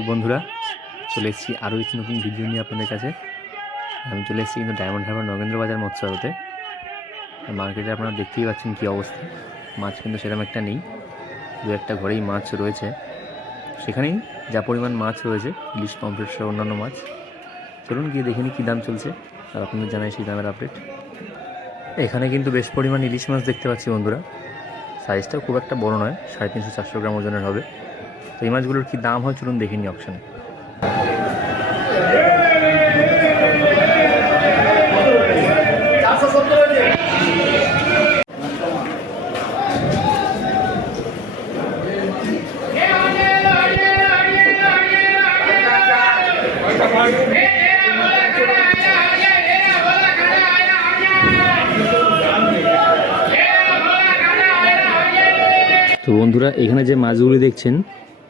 Back বন্ধুরা, চলে এসেছি আরও একটি নতুন ভিডিও নিয়ে আপনাদের কাছে। আমি চলে এসেছি কিন্তু ডায়মন্ড হারবার নগেন্দ্র বাজার মৎস্যতে মার্কেটে আপনারা দেখতেই পাচ্ছেন কী অবস্থা। মাছ কিন্তু সেরকম একটা নেই। দু একটা ঘরেই মাছ রয়েছে। সেখানেই যা পরিমাণ মাছ রয়েছে ইলিশ পমফ্রেট সহ অন্যান্য মাছ। চলুন গিয়ে দেখে নিই কী দাম চলছে আর আপনাদের জানাই সেই দামের আপডেট এখানে কিন্তু বেশ পরিমাণ ইলিশ মাছ দেখতে পাচ্ছি বন্ধুরা। সাইজটাও খুব একটা বড় নয়, সাড়ে তিনশো চারশো গ্রাম ওজনের হবে। তো এই মাছগুলোর কী দাম হয় চলুন দেখে নিই অপশানে তো বন্ধুরা, এখানে যে মাছগুলি দেখছেন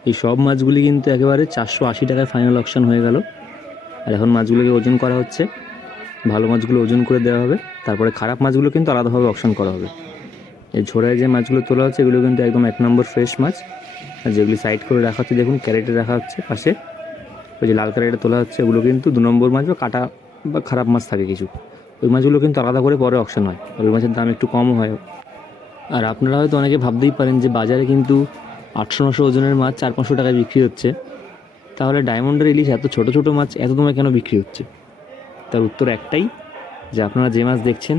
এই সব মাছগুলি কিন্তু একেবারে চারশো আশি টাকায় ফাইনাল অপশান হয়ে গেল। আর এখন মাছগুলোকে ওজন করা হচ্ছে। ভালো মাছগুলো ওজন করে দেওয়া হবে। তারপরে খারাপ মাছগুলো কিন্তু আলাদাভাবে অপশান করা হবে। এই ঝোড়ায় যে মাছগুলো তোলা হচ্ছে, এগুলো কিন্তু একদম এক নম্বর ফ্রেশ মাছ। আর যেগুলি সাইড করে রাখা হচ্ছে দেখুন ক্যারেটে রাখা হচ্ছে পাশে। ওই যে লাল ক্যারেটে তোলা হচ্ছে, ওগুলো কিন্তু দু নম্বর মাছ বা কাটা বা খারাপ মাছ থাকে কিছু। ওই মাছগুলো কিন্তু আলাদা করে পরে অপশান হয়। ওই মাছের দাম একটু কম হয়। আর আপনারা হয়তো অনেকে ভাবতেই পারেন যে বাজারে কিন্তু আটশো নশো ওজনের মাছ চার পাঁচশো টাকায় বিক্রি হচ্ছে। তাহলে ডায়মন্ডের ইলিশ এত ছোট ছোট মাছ, এত দামে কেন বিক্রি হচ্ছে? তার উত্তর একটাই, যে আপনারা যে মাছ দেখছেন,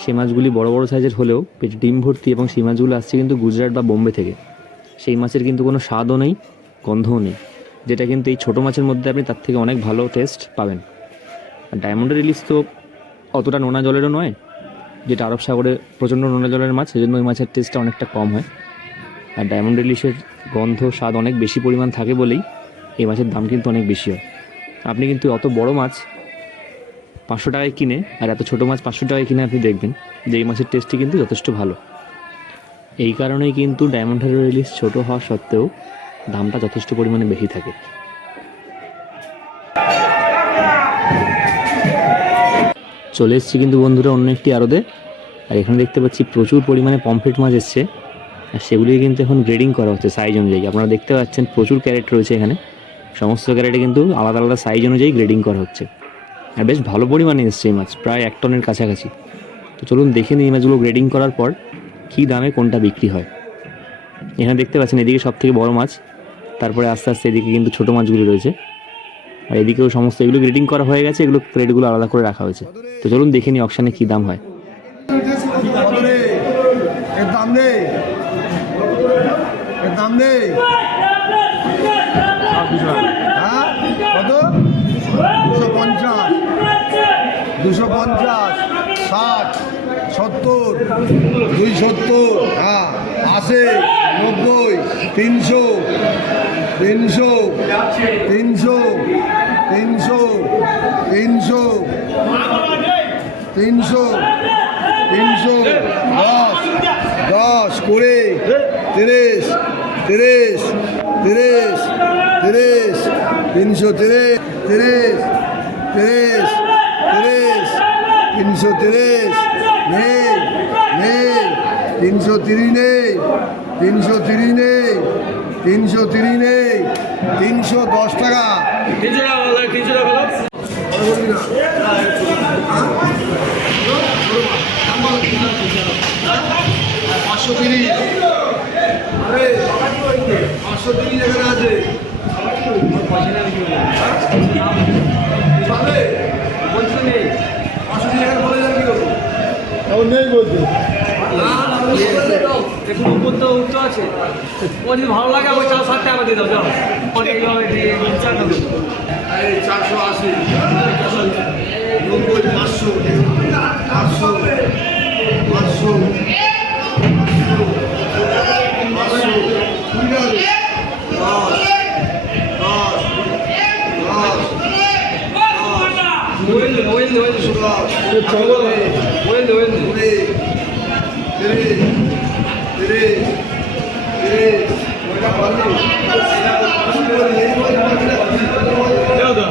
সে মাছগুলি বড় বড় সাইজের হলেও পেট ডিম ভর্তি এবং সেই মাছগুলো আসছে কিন্তু গুজরাট বা বোম্বে থেকে। সেই মাছের কিন্তু কোনো স্বাদও নেই, গন্ধও নেই, যেটা কিন্তু এই ছোটো মাছের মধ্যে আপনি তার থেকে অনেক ভালো টেস্ট পাবেন। আর ডায়মন্ডের ইলিশ তো অতটা নোনা জলেরও নয়, যেটা আরব সাগরে প্রচণ্ড নোনা জলের মাছ, সেজন্য ওই মাছের টেস্টটা অনেকটা কম হয়। আর ডায়মন্ড ইলিশের গন্ধ, স্বাদ অনেক বেশি পরিমাণ থাকে বলেই এই মাছের দাম কিন্তু অনেক বেশি হয়। আপনি কিন্তু অত বড় মাছ পাঁচশো টাকায় কিনে আর এত ছোটো মাছ পাঁচশো টাকায় কিনে আপনি দেখবেন যে এই মাছের টেস্টটি কিন্তু যথেষ্ট ভালো। এই কারণেই কিন্তু ডায়মন্ড হারবার ইলিশ ছোটো হওয়া সত্ত্বেও দামটা যথেষ্ট পরিমাণে বেশি থাকে। চলে এসেছি কিন্তু বন্ধুরা অন্য একটি আরদে আর এখানে দেখতে পাচ্ছি প্রচুর পরিমাণে পমফ্রেট মাছ এসছে। আর সেগুলি কিন্তু এখন গ্রেডিং করা হচ্ছে সাইজ অনুযায়ী। আপনারা দেখতে পাচ্ছেন প্রচুর ক্যারেট রয়েছে এখানে। সমস্ত ক্যারেটে কিন্তু আলাদা আলাদা সাইজ অনুযায়ী গ্রেডিং করা হচ্ছে। আর বেশ ভালো পরিমাণে এসছে এই মাছ, প্রায় এক টনের কাছাকাছি। তো চলুন দেখে নিই এই মাছগুলো গ্রেডিং করার পর কী দামে কোনটা বিক্রি হয়। এখানে দেখতে পাচ্ছেন এদিকে সব থেকে বড় মাছ, তারপরে আস্তে আস্তে এদিকে কিন্তু ছোটো মাছগুলি রয়েছে। আর এদিকেও সমস্ত এগুলো গ্রেডিং করা হয়ে গেছে, এগুলো ক্রেটগুলো আলাদা করে রাখা হয়েছে। তো চলুন দেখে নিই অপশানে কী দাম হয় কত রে এর দাম নেই এর দাম নেই। হ্যাঁ দুশো পঞ্চাশ। দুশো পঞ্চাশ। ষাট। সত্তর। দুই সত্তর। হ্যাঁ আশি, নব্বই, তিনশো তিনশো তিনশো তিনশো তিনশো তিনশো তিনশো, দশ দশ, কুড়ি, তিরিশ তিরিশ তিরিশ তিরিশ তিনশো তিরিশ তিরিশ তিরিশ তিরিশ তিনশো তিরিশ নেই নেই তিনশো তিরিশ নেই তিনশো তিরিশ নেই তিনশো তিরিশ নেই তিনশো দশ টাকা। বলো পাঁচশো তিরিশ। পাঁচশো তিরিশ এখানে আছে? নেই বলতে একটু উপর তো উঠতে আছে ও ভালো লাগে আমার চার ষাট টাকা দিয়ে দাও যাও এইভাবে চারশো আশি, নব্বই, পাঁচশো পাঁচশো পাঁচশো দে, ওয়েল দে, শুধু। ওয়েল দে, ওয়েল দে। কুড়ি তিরিশ তিরিশ তিরিশ ওইটা পারলি দাও, দাও।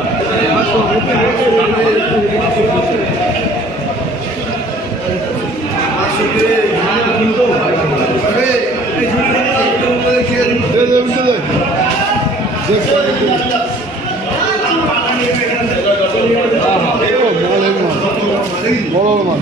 পাঁচশো তিরিশ কিন্তু এই ঝুড়ি এই ঝুড়ি খেয়ে বড় বড় মাছ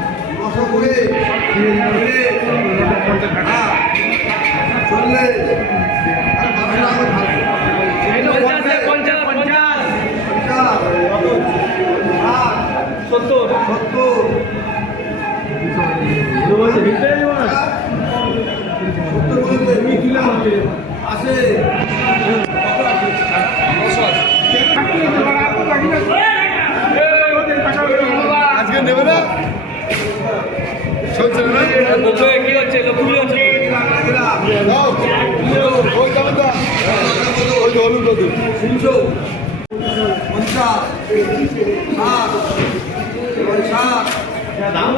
দশ করে হ্যাঁ চললে সত্তর। সত্তর। সত্তর। বলেছে আসে। কি হচ্ছে লক্ষ্য কি হচ্ছে তিনশো পঞ্চাশ ষাট ষাট দাম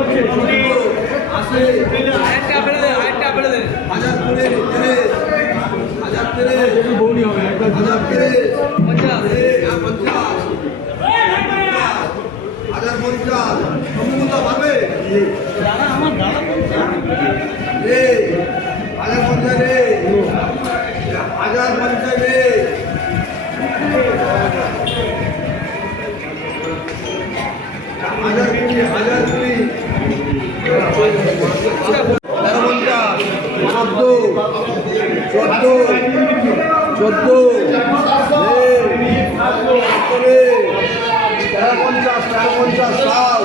চোদ্দ চোদ্দ পঞ্চাশ তেরো পঞ্চাশ লাল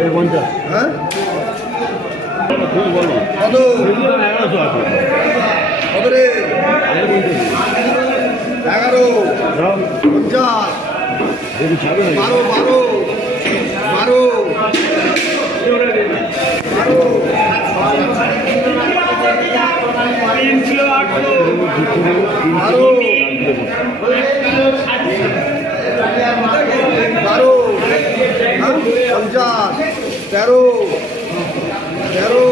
হ্যাঁ? কত? কত রে? এগারো। পঞ্চাশ। বারো বারো। বারো। বারো। বারো বারো হ্যাঁ? পঞ্চাশ তেরো তেরো।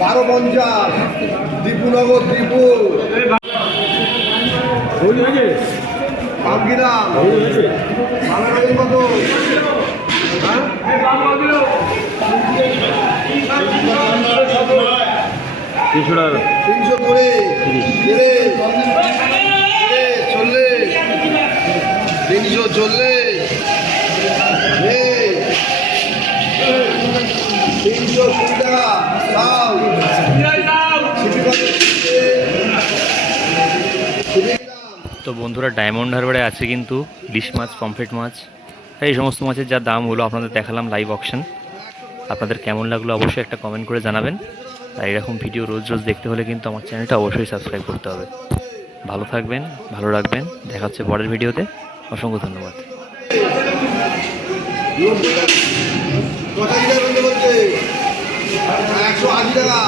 বারো পঞ্চাশ দীপুনগর দীপু পামকিরাম লাগে কত? হ্যাঁ? তিনশো করে কেড়ে। তো বন্ধুরা, ডায়মন্ড হারবারে আছে কিন্তু ইলিশ মাছ, পমফ্রেট মাছ। এই সমস্ত মাছের যা দাম হলো আপনাদের দেখালাম লাইভ অকশন আপনাদের কেমন লাগল অবশ্যই একটা কমেন্ট করে জানাবেন। আর এরকম ভিডিও রোজ রোজ দেখতে হলে কিন্তু আমার চ্যানেলটা অবশ্যই সাবস্ক্রাইব করতে হবে। ভালো থাকবেন, ভালো রাখবেন। দেখা হচ্ছে পরের ভিডিওতে অসংখ্য ধন্যবাদ। একশো আশি টাকা